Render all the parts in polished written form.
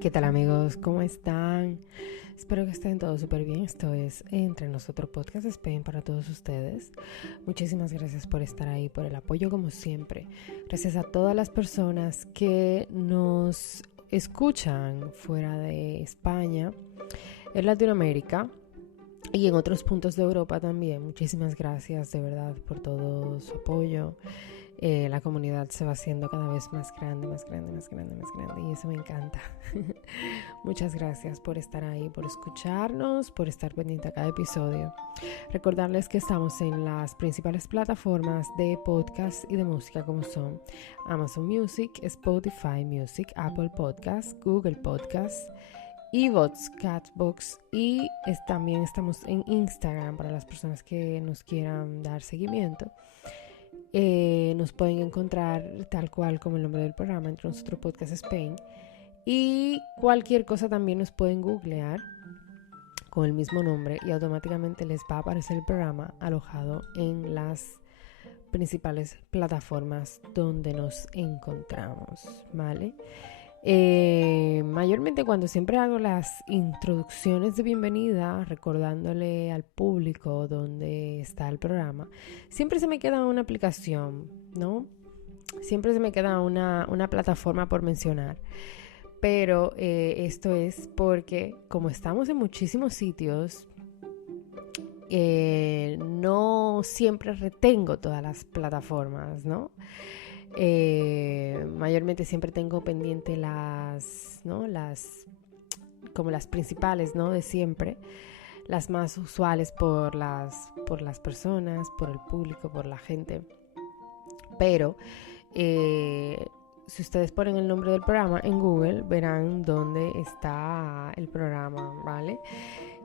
¿Qué tal amigos? ¿Cómo están? Espero que estén todos súper bien. Esto es Entre Nosotros Podcast Spain para todos ustedes. Muchísimas gracias por estar ahí, por el apoyo como siempre. Gracias a todas las personas que nos escuchan fuera de España, en Latinoamérica y en otros puntos de Europa también. Muchísimas gracias de verdad por todo su apoyo. La comunidad se va haciendo cada vez más grande y eso me encanta. Muchas gracias por estar ahí, por escucharnos, por estar pendiente a cada episodio. Recordarles que estamos en las principales plataformas de podcast y de música como son Amazon Music, Spotify Music, Apple Podcasts, Google Podcasts, iVoox, Catbox y también estamos en Instagram para las personas que nos quieran dar seguimiento. Nos pueden encontrar tal cual como el nombre del programa, Entre Nosotros Podcast Spain, y cualquier cosa también nos pueden googlear con el mismo nombre y automáticamente les va a aparecer el programa alojado en las principales plataformas donde nos encontramos, ¿vale? Mayormente cuando siempre hago las introducciones de bienvenida, recordándole al público dónde está el programa, siempre se me queda una aplicación, ¿no? Siempre se me queda una plataforma por mencionar. Pero esto es porque como estamos en muchísimos sitios, no siempre retengo todas las plataformas, ¿no? Mayormente siempre tengo pendiente como las principales, ¿no? De siempre, las más usuales por las personas, por el público, por la gente. Pero si ustedes ponen el nombre del programa en Google, verán dónde está el programa, ¿vale?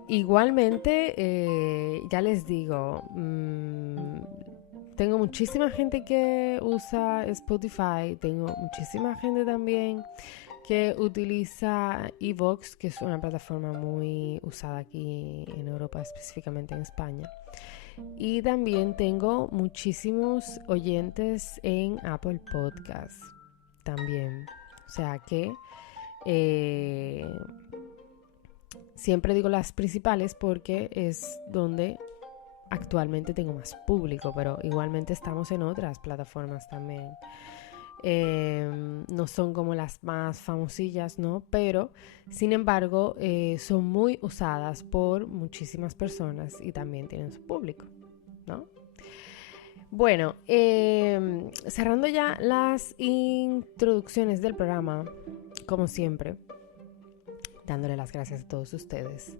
Igualmente, ya les digo, tengo muchísima gente que usa Spotify, tengo muchísima gente también que utiliza iVoox, que es una plataforma muy usada aquí en Europa, específicamente en España. Y también tengo muchísimos oyentes en Apple Podcasts también. O sea que siempre digo las principales porque es donde actualmente tengo más público, pero igualmente estamos en otras plataformas también. No son como las más famosillas, ¿no? Pero, sin embargo, son muy usadas por muchísimas personas y también tienen su público, ¿no? Bueno, cerrando ya las introducciones del programa, como siempre, dándole las gracias a todos ustedes.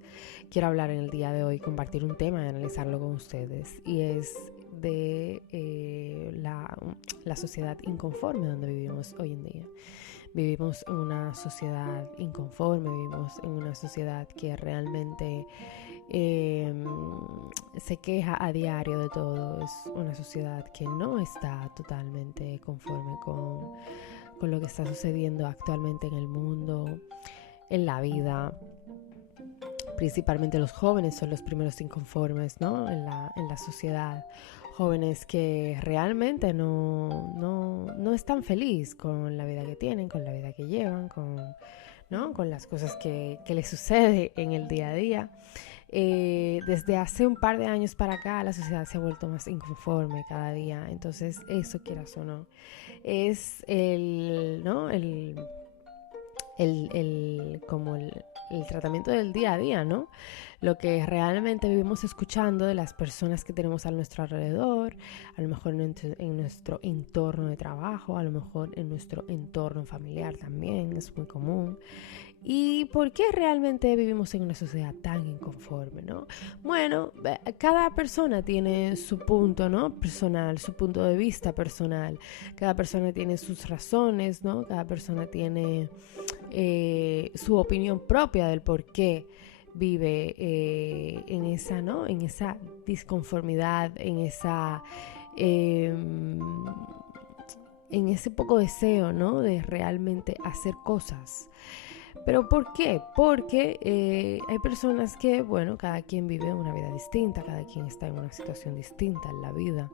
Quiero hablar en el día de hoy, compartir un tema y analizarlo con ustedes. Y es de la sociedad inconforme donde vivimos hoy en día. Vivimos en una sociedad inconforme, vivimos en una sociedad que realmente se queja a diario de todo. Es una sociedad que no está totalmente conforme con lo que está sucediendo actualmente en el mundo, en la vida. Principalmente los jóvenes son los primeros inconformes, ¿no? En la sociedad. Jóvenes que realmente no están felices con la vida que tienen, con la vida que llevan, ¿no? Con las cosas que les sucede en el día a día. Desde hace un par de años para acá la sociedad se ha vuelto más inconforme cada día. Entonces eso, quieras o no, es el tratamiento del día a día, ¿no? Lo que realmente vivimos escuchando de las personas que tenemos a nuestro alrededor, a lo mejor en nuestro entorno de trabajo, a lo mejor en nuestro entorno familiar también, es muy común. ¿Y por qué realmente vivimos en una sociedad tan inconforme, no? Bueno, cada persona tiene su punto, ¿no? Personal, su punto de vista personal. Cada persona tiene sus razones, ¿no? Cada persona tiene su opinión propia del por qué vive en esa, ¿no? En esa disconformidad, en ese poco deseo, ¿no? De realmente hacer cosas. ¿Pero por qué? Porque hay personas que, bueno, cada quien vive una vida distinta, cada quien está en una situación distinta en la vida.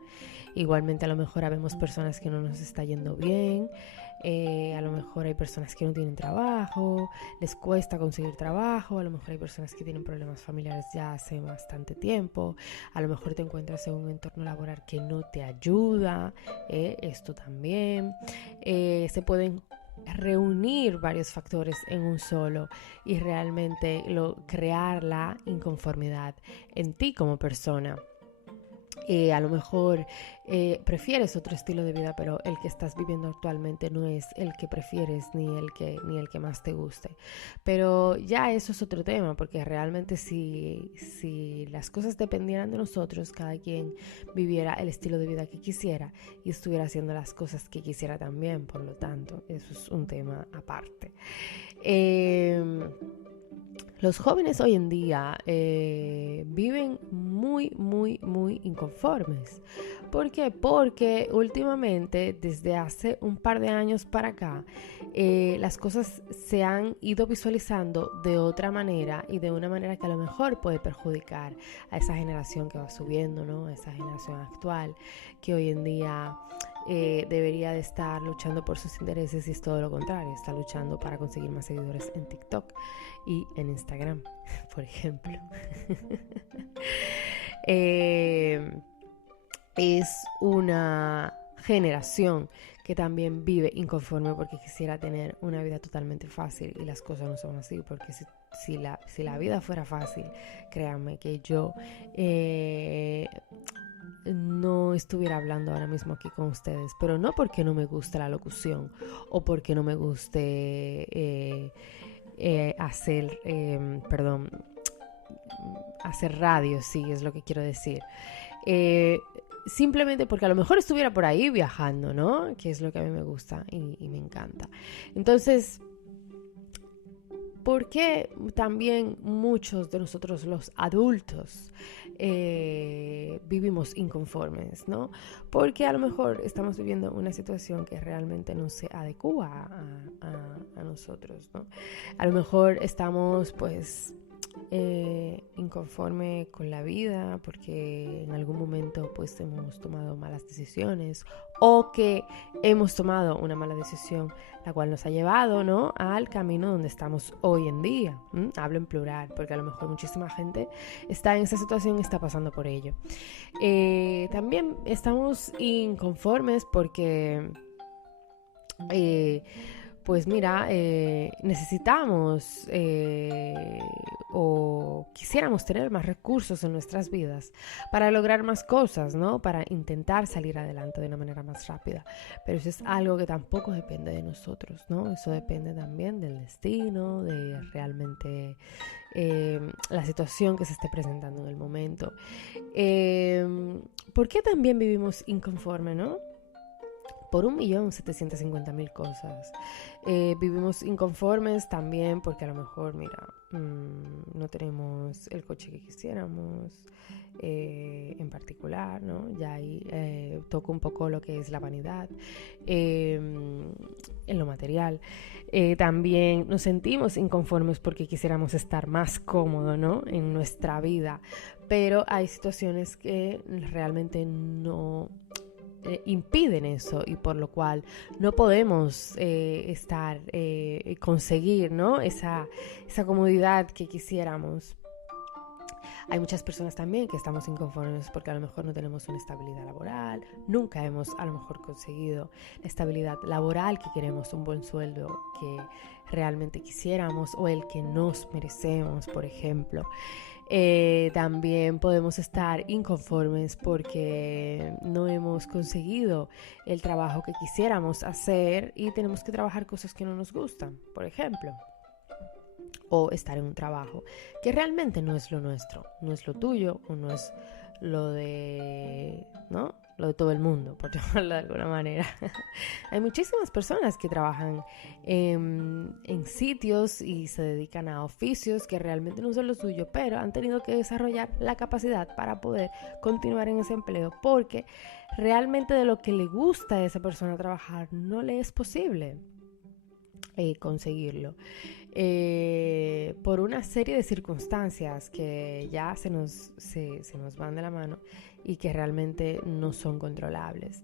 Igualmente a lo mejor habemos personas que no nos está yendo bien, A lo mejor hay personas que no tienen trabajo, les cuesta conseguir trabajo, a lo mejor hay personas que tienen problemas familiares ya hace bastante tiempo, a lo mejor te encuentras en un entorno laboral que no te ayuda, esto también. Se pueden reunir varios factores en un solo y realmente crear la inconformidad en ti como persona. A lo mejor prefieres otro estilo de vida, pero el que estás viviendo actualmente no es el que prefieres ni el que más te guste. Pero ya eso es otro tema, porque realmente si las cosas dependieran de nosotros, cada quien viviera el estilo de vida que quisiera y estuviera haciendo las cosas que quisiera también. Por lo tanto, eso es un tema aparte. Los jóvenes hoy en día viven muy inconformes. ¿Por qué? Porque últimamente, desde hace un par de años para acá, las cosas se han ido visualizando de otra manera y de una manera que a lo mejor puede perjudicar a esa generación que va subiendo, ¿no? A esa generación actual que hoy en día debería de estar luchando por sus intereses y es todo lo contrario, está luchando para conseguir más seguidores en TikTok y en Instagram, por ejemplo. Es una generación que también vive inconforme porque quisiera tener una vida totalmente fácil y las cosas no son así, porque si la vida fuera fácil, créanme que yo no estuviera hablando ahora mismo aquí con ustedes, pero no porque no me guste la locución o porque no me guste hacer radio, sí, es lo que quiero decir. Simplemente porque a lo mejor estuviera por ahí viajando, ¿no? Que es lo que a mí me gusta y me encanta. Entonces, ¿por qué también muchos de nosotros los adultos vivimos inconformes, ¿no? Porque a lo mejor estamos viviendo una situación que realmente no se adecua a nosotros, ¿no? A lo mejor estamos pues inconforme con la vida porque en algún momento pues hemos tomado malas decisiones o que hemos tomado una mala decisión la cual nos ha llevado, ¿no?, al camino donde estamos hoy en día. Hablo en plural porque a lo mejor muchísima gente está en esa situación y está pasando por ello. También estamos inconformes porque pues mira, necesitamos o quisiéramos tener más recursos en nuestras vidas para lograr más cosas, ¿no? Para intentar salir adelante de una manera más rápida. Pero eso es algo que tampoco depende de nosotros, ¿no? Eso depende también del destino, de realmente la situación que se esté presentando en el momento. ¿Por qué también vivimos inconforme, no? Por 1.750.000 cosas. Vivimos inconformes también porque a lo mejor, mira, no tenemos el coche que quisiéramos, en particular, ¿no? Ya ahí toco un poco lo que es la vanidad en lo material. También nos sentimos inconformes porque quisiéramos estar más cómodos, ¿no?, en nuestra vida, pero hay situaciones que realmente no impiden eso y por lo cual no podemos conseguir, ¿no?, esa comodidad que quisiéramos. Hay muchas personas también que estamos inconformes porque a lo mejor no tenemos una estabilidad laboral, nunca hemos a lo mejor conseguido la estabilidad laboral que queremos, un buen sueldo que realmente quisiéramos o el que nos merecemos, por ejemplo. También podemos estar inconformes porque no hemos conseguido el trabajo que quisiéramos hacer y tenemos que trabajar cosas que no nos gustan, por ejemplo. O estar en un trabajo que realmente no es lo nuestro, no es lo tuyo o no es lo de, ¿no?, lo de todo el mundo, por llamarlo de alguna manera. Hay muchísimas personas que trabajan en sitios y se dedican a oficios que realmente no son lo suyo, pero han tenido que desarrollar la capacidad para poder continuar en ese empleo porque realmente de lo que le gusta a esa persona trabajar no le es posible conseguirlo. Por una serie de circunstancias que ya se nos van de la mano y que realmente no son controlables.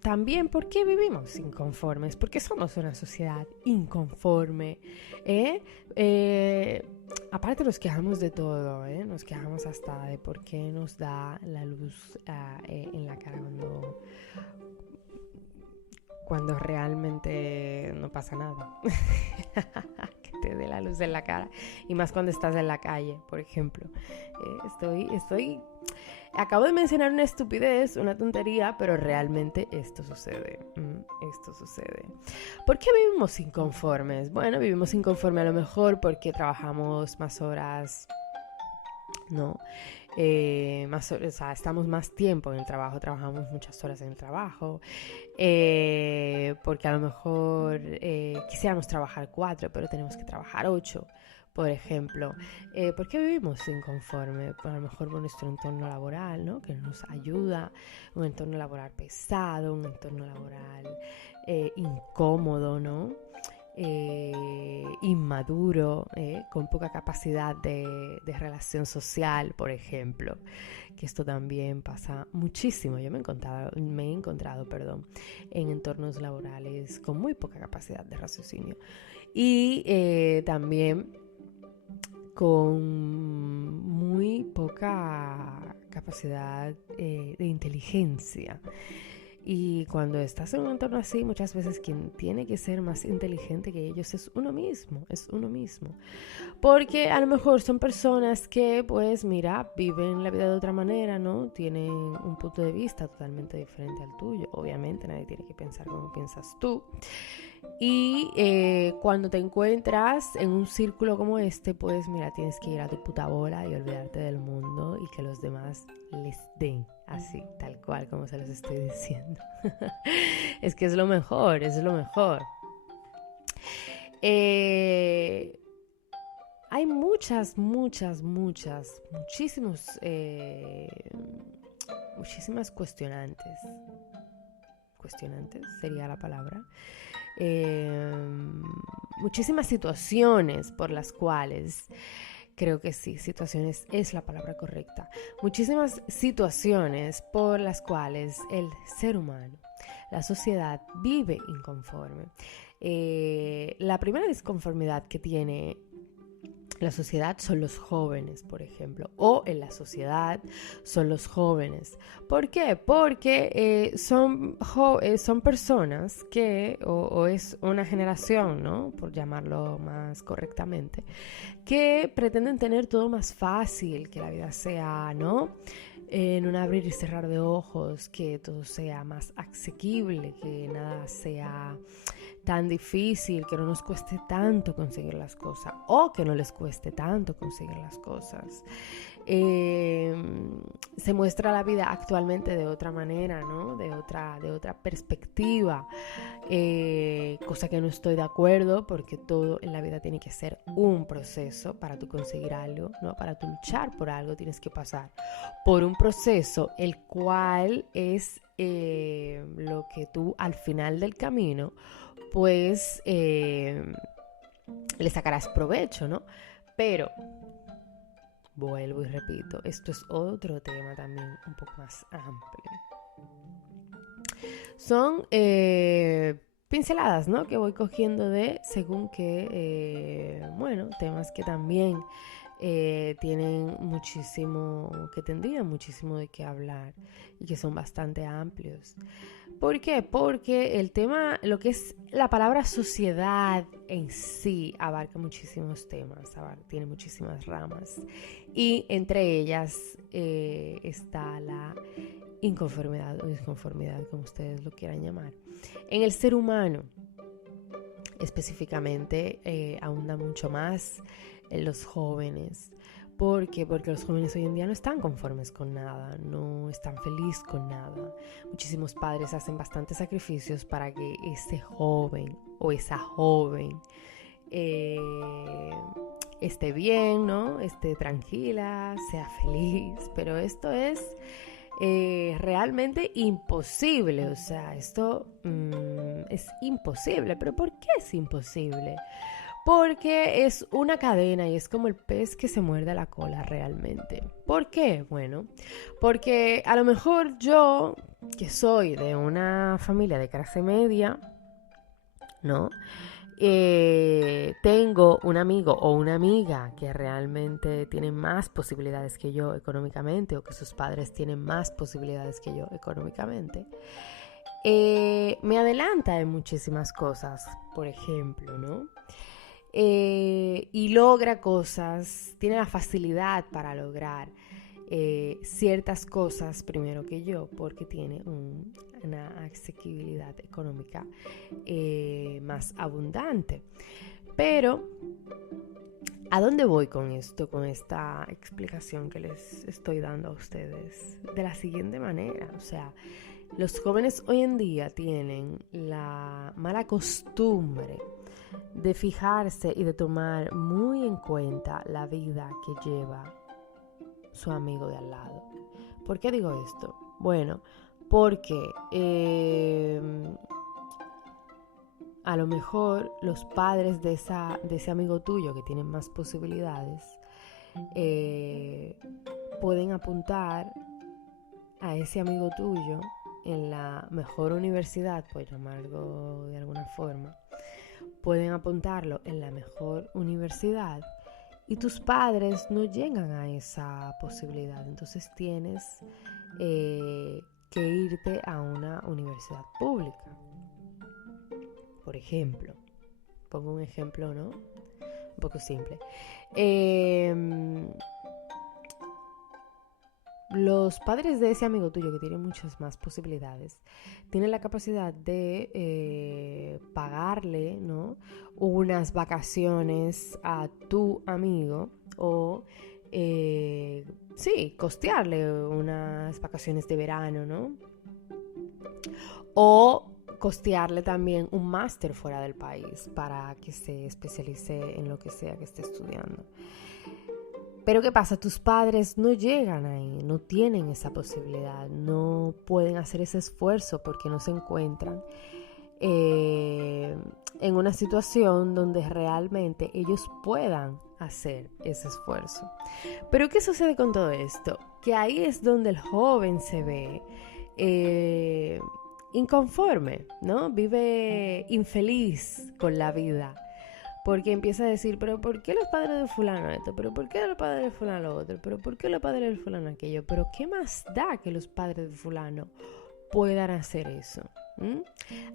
También, ¿por qué vivimos inconformes? Porque somos una sociedad inconforme. Aparte nos quejamos de todo, nos quejamos hasta de por qué nos da la luz en la cara cuando realmente no pasa nada. Que te dé la luz en la cara. Y más cuando estás en la calle, por ejemplo. Acabo de mencionar una estupidez, una tontería, pero realmente esto sucede. Esto sucede. ¿Por qué vivimos inconformes? Bueno, vivimos inconformes a lo mejor porque trabajamos más horas, ¿no? Estamos más tiempo en el trabajo, trabajamos muchas horas en el trabajo, porque a lo mejor quisiéramos trabajar 4, pero tenemos que trabajar 8. Por ejemplo, ¿por qué vivimos inconforme? Pues a lo mejor por nuestro entorno laboral, ¿no? Que nos ayuda, un entorno laboral pesado, un entorno laboral incómodo, ¿no? Inmaduro, con poca capacidad de relación social, por ejemplo, que esto también pasa muchísimo. Yo me he encontrado en entornos laborales con muy poca capacidad de raciocinio y también con muy poca capacidad de inteligencia. Y cuando estás en un entorno así, muchas veces quien tiene que ser más inteligente que ellos es uno mismo. Porque a lo mejor son personas que, pues mira, viven la vida de otra manera, ¿no? Tienen un punto de vista totalmente diferente al tuyo. Obviamente nadie tiene que pensar como piensas tú. Y cuando te encuentras en un círculo como este, pues mira, tienes que ir a tu puta bola y olvidarte del mundo y que los demás les den, así, tal cual como se los estoy diciendo. Es que es lo mejor, hay muchísimas cuestionantes. Cuestionantes sería la palabra. Muchísimas situaciones por las cuales, creo que sí, situaciones es la palabra correcta, muchísimas situaciones por las cuales el ser humano, la sociedad vive inconforme. La primera disconformidad que tiene la sociedad son los jóvenes, por ejemplo, o en la sociedad son los jóvenes. ¿Por qué? Porque son personas que, o es una generación, ¿no? Por llamarlo más correctamente, que pretenden tener todo más fácil, que la vida sea, ¿no? En un abrir y cerrar de ojos, que todo sea más asequible, que nada sea tan difícil, que no nos cueste tanto conseguir las cosas o que no les cueste tanto conseguir las cosas. Se muestra la vida actualmente de otra manera, ¿no? De otra perspectiva, cosa que no estoy de acuerdo, porque todo en la vida tiene que ser un proceso. Para tú conseguir algo, ¿no? Para tú luchar por algo tienes que pasar por un proceso, el cual es lo que tú al final del camino pues le sacarás provecho, ¿no? Pero vuelvo y repito, esto es otro tema también un poco más amplio. Son pinceladas, ¿no? Que voy cogiendo según que, temas que también tendrían muchísimo de qué hablar y que son bastante amplios. ¿Por qué? Porque el tema, lo que es la palabra sociedad en sí, abarca muchísimos temas, tiene muchísimas ramas. Y entre ellas está la inconformidad o disconformidad, como ustedes lo quieran llamar. En el ser humano, específicamente, abunda mucho más en los jóvenes. ¿Por qué? Porque los jóvenes hoy en día no están conformes con nada, no están felices con nada. Muchísimos padres hacen bastantes sacrificios para que ese joven o esa joven esté bien, ¿no? Esté tranquila, sea feliz, pero esto es realmente imposible. O sea, esto es imposible. ¿Pero por qué es imposible? Porque es una cadena y es como el pez que se muerde la cola realmente. ¿Por qué? Bueno, porque a lo mejor yo, que soy de una familia de clase media, ¿no? Tengo un amigo o una amiga que realmente tienen más posibilidades que yo económicamente, o que sus padres tienen más posibilidades que yo económicamente, me adelanta en muchísimas cosas, por ejemplo, ¿no? Y logra cosas, tiene la facilidad para lograr ciertas cosas primero que yo, porque tiene una asequibilidad económica más abundante. Pero, ¿a dónde voy con esto, con esta explicación que les estoy dando a ustedes? De la siguiente manera, o sea, los jóvenes hoy en día tienen la mala costumbre de fijarse y de tomar muy en cuenta la vida que lleva su amigo de al lado. ¿Por qué digo esto? Bueno, porque a lo mejor los padres de ese amigo tuyo que tienen más posibilidades pueden apuntar a ese amigo tuyo en la mejor universidad, por llamarlo de alguna forma. Pueden apuntarlo en la mejor universidad y tus padres no llegan a esa posibilidad. Entonces tienes que irte a una universidad pública. Por ejemplo, pongo un ejemplo, ¿no? Un poco simple. Los padres de ese amigo tuyo que tiene muchas más posibilidades tienen la capacidad de pagarle, ¿no?, unas vacaciones a tu amigo o sí, costearle unas vacaciones de verano, ¿no? O costearle también un máster fuera del país para que se especialice en lo que sea que esté estudiando. Pero ¿qué pasa? Tus padres no llegan ahí, no tienen esa posibilidad, no pueden hacer ese esfuerzo porque no se encuentran en una situación donde realmente ellos puedan hacer ese esfuerzo. Pero ¿qué sucede con todo esto? Que ahí es donde el joven se ve inconforme, ¿no? Vive infeliz con la vida. Porque empieza a decir, pero ¿por qué los padres de fulano esto? ¿Pero por qué los padres de fulano lo otro? ¿Pero por qué los padres de fulano aquello? ¿Pero qué más da que los padres de fulano puedan hacer eso?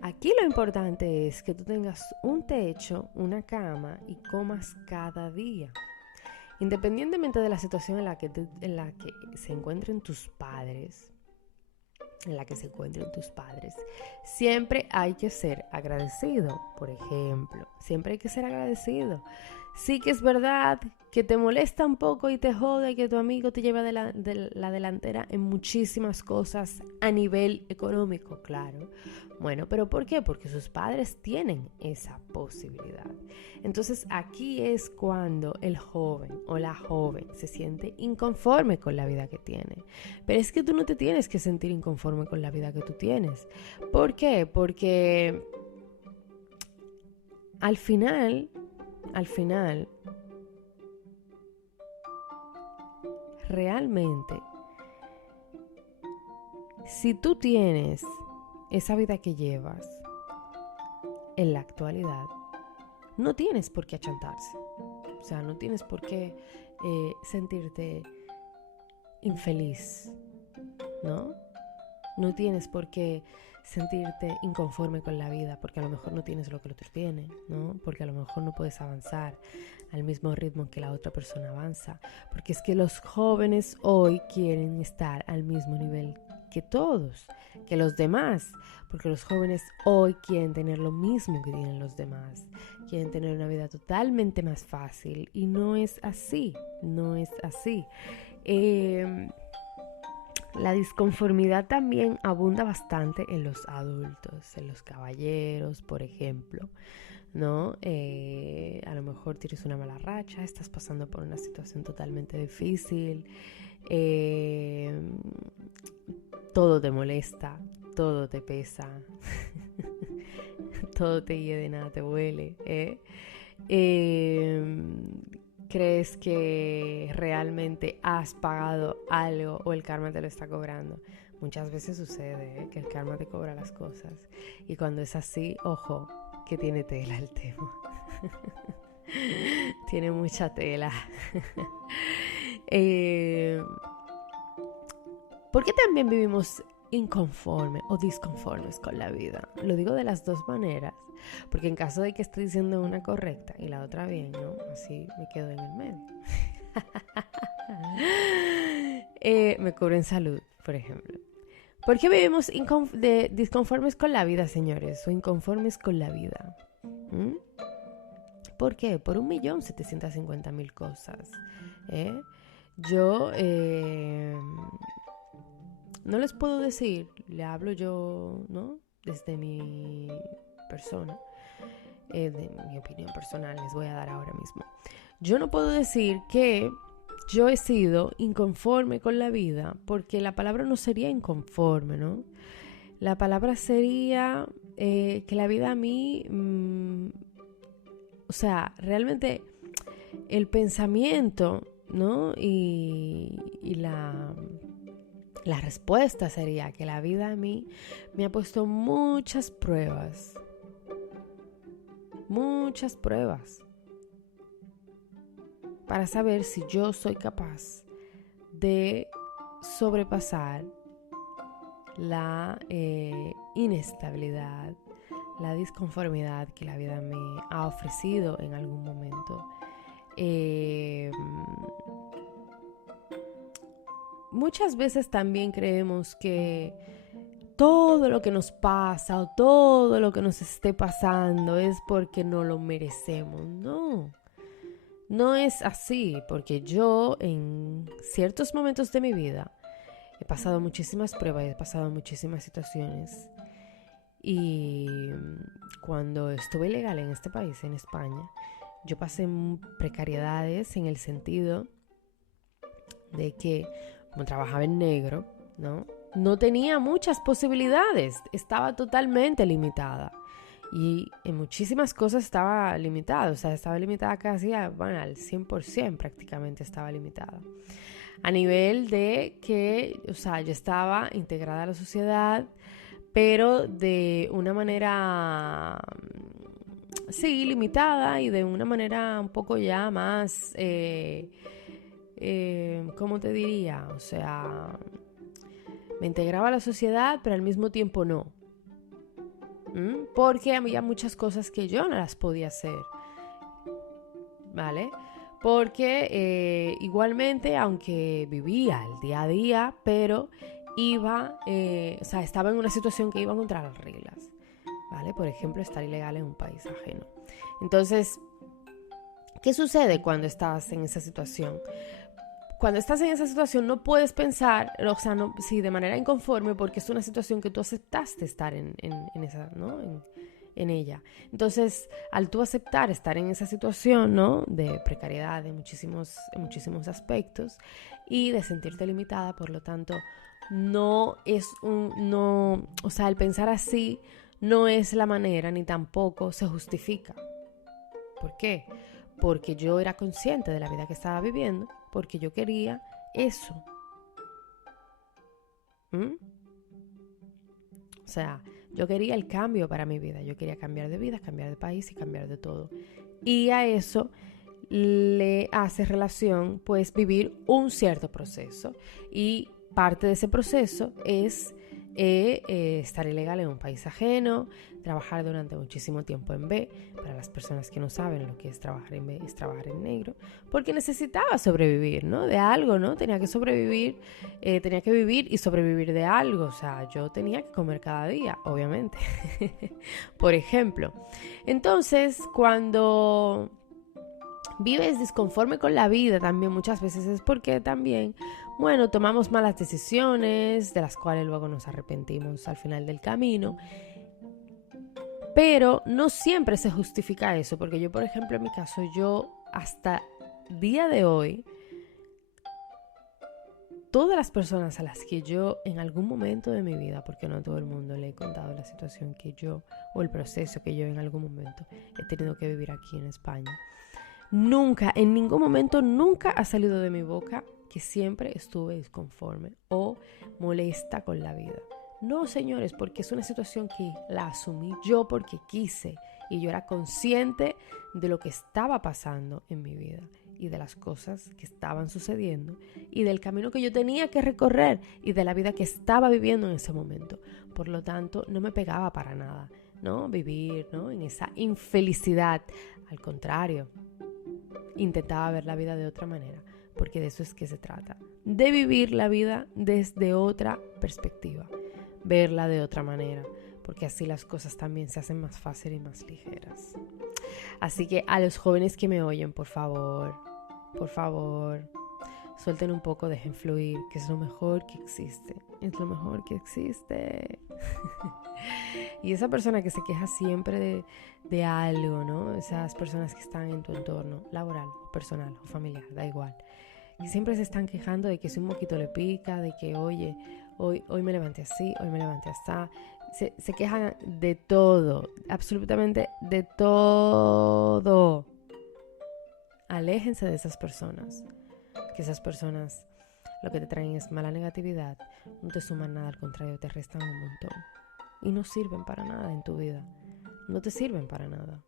Aquí lo importante es que tú tengas un techo, una cama y comas cada día. Independientemente de la situación en la que se encuentren tus padres, siempre hay que ser agradecido. Por ejemplo, siempre hay que ser agradecido. Sí que es verdad que te molesta un poco y te jode que tu amigo te lleve de la delantera en muchísimas cosas a nivel económico, claro. Bueno, ¿pero por qué? Porque sus padres tienen esa posibilidad. Entonces aquí es cuando el joven o la joven se siente inconforme con la vida que tiene. Pero es que tú no te tienes que sentir inconforme con la vida que tú tienes. ¿Por qué? Porque al final, realmente, si tú tienes esa vida que llevas en la actualidad, no tienes por qué achantarse. O sea, no tienes por qué sentirte infeliz, ¿no? No tienes por qué sentirte inconforme con la vida, porque a lo mejor no tienes lo que el otro tiene, ¿no? Porque a lo mejor no puedes avanzar al mismo ritmo que la otra persona avanza. Porque es que los jóvenes hoy quieren estar al mismo nivel que todos, que los demás, porque los jóvenes hoy quieren tener lo mismo que tienen los demás, quieren tener una vida totalmente más fácil y no es así, no es así. La disconformidad también abunda bastante en los adultos, en los caballeros, por ejemplo, ¿no? A lo mejor tienes una mala racha, estás pasando por una situación totalmente difícil, todo te molesta, todo te pesa, todo te hiede, nada te huele, crees que realmente has pagado algo o el karma te lo está cobrando. Muchas veces sucede, que el karma te cobra las cosas. Y cuando es así, ojo, que tiene tela el tema. Tiene mucha tela. ¿Por qué también vivimos inconformes o disconformes con la vida? Lo digo de las dos maneras, porque en caso de que esté diciendo una correcta y la otra bien, ¿no? Así me quedo en el medio. Me cubro en salud, por ejemplo. ¿Por qué vivimos disconformes con la vida, señores? O inconformes con la vida. ¿Por qué? Por 1.750.000 cosas. Yo no les puedo decir, le hablo yo, ¿no? Desde mi persona, de mi opinión personal, les voy a dar ahora mismo. Yo no puedo decir que yo he sido inconforme con la vida, porque la palabra no sería inconforme, ¿no? La palabra sería que la vida a mí, o sea, realmente el pensamiento, ¿no? Y la respuesta sería que la vida a mí me ha puesto muchas pruebas. Muchas pruebas. Para saber si yo soy capaz de sobrepasar la inestabilidad, la disconformidad que la vida me ha ofrecido en algún momento. Muchas veces también creemos que todo lo que nos pasa o todo lo que nos esté pasando es porque no lo merecemos. No es así, porque yo en ciertos momentos de mi vida he pasado muchísimas pruebas, he pasado muchísimas situaciones. Y cuando estuve ilegal en este país, en España, yo pasé precariedades en el sentido de que, como trabajaba en negro, no tenía muchas posibilidades, estaba totalmente limitada. Y en muchísimas cosas estaba limitada, o sea, estaba limitada casi al 100% prácticamente estaba limitada. A nivel de que, o sea, yo estaba integrada a la sociedad, pero de una manera, sí, limitada y de una manera un poco ya más, ¿cómo te diría? O sea, me integraba a la sociedad, pero al mismo tiempo no. Porque había muchas cosas que yo no las podía hacer, ¿vale? Porque igualmente, aunque vivía el día a día, pero estaba en una situación que iba contra las reglas, ¿vale? Por ejemplo, estar ilegal en un país ajeno. Entonces, ¿qué sucede cuando estás en esa situación? Cuando estás en esa situación no puedes pensar, o sea, de manera inconforme, porque es una situación que tú aceptaste estar en esa, ¿no? En ella. Entonces, al tú aceptar estar en esa situación, ¿no? De precariedad en muchísimos aspectos y de sentirte limitada, por lo tanto, o sea, el pensar así no es la manera ni tampoco se justifica. ¿Por qué? Porque yo era consciente de la vida que estaba viviendo, porque yo quería eso. O sea, yo quería el cambio para mi vida. Yo quería cambiar de vida, cambiar de país y cambiar de todo. Y a eso le hace relación, pues, vivir un cierto proceso. Y parte de ese proceso es estar ilegal en un país ajeno, trabajar durante muchísimo tiempo en B. Para las personas que no saben lo que es trabajar en B, es trabajar en negro, porque necesitaba sobrevivir, ¿no? De algo, ¿no? Tenía que sobrevivir, tenía que vivir y sobrevivir de algo. O sea, yo tenía que comer cada día, obviamente. Por ejemplo. Entonces, cuando vives disconforme con la vida también muchas veces es porque también, bueno, tomamos malas decisiones de las cuales luego nos arrepentimos al final del camino, pero no siempre se justifica eso, porque yo, por ejemplo, en mi caso, yo hasta día de hoy todas las personas a las que yo en algún momento de mi vida, porque no a todo el mundo le he contado la situación que yo o el proceso que yo en algún momento he tenido que vivir aquí en España, nunca, en ningún momento, nunca ha salido de mi boca que siempre estuve disconforme o molesta con la vida. No, señores, porque es una situación que la asumí yo porque quise y yo era consciente de lo que estaba pasando en mi vida y de las cosas que estaban sucediendo y del camino que yo tenía que recorrer y de la vida que estaba viviendo en ese momento. Por lo tanto, no me pegaba para nada, ¿no? Vivir, ¿no? En esa infelicidad. Al contrario, intentaba ver la vida de otra manera, porque de eso es que se trata, de vivir la vida desde otra perspectiva, verla de otra manera, porque así las cosas también se hacen más fáciles y más ligeras. Así que a los jóvenes que me oyen, por favor, suelten un poco, dejen fluir, que es lo mejor que existe, es lo mejor que existe. Y esa persona que se queja siempre de algo, ¿no? Esas personas que están en tu entorno laboral, personal o familiar, da igual, y siempre se están quejando de que si un moquito le pica, de que oye, hoy me levanté así, hoy me levanté así. Se quejan de todo, absolutamente de todo. Aléjense de esas personas, que esas personas lo que te traen es mala negatividad, no te suman nada, al contrario, te restan un montón y no sirven para nada en tu vida, no te sirven para nada.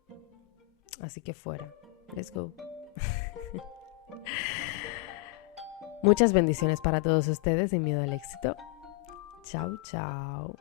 Así que fuera, let's go. Muchas bendiciones para todos ustedes y miedo al éxito. Chao, chao.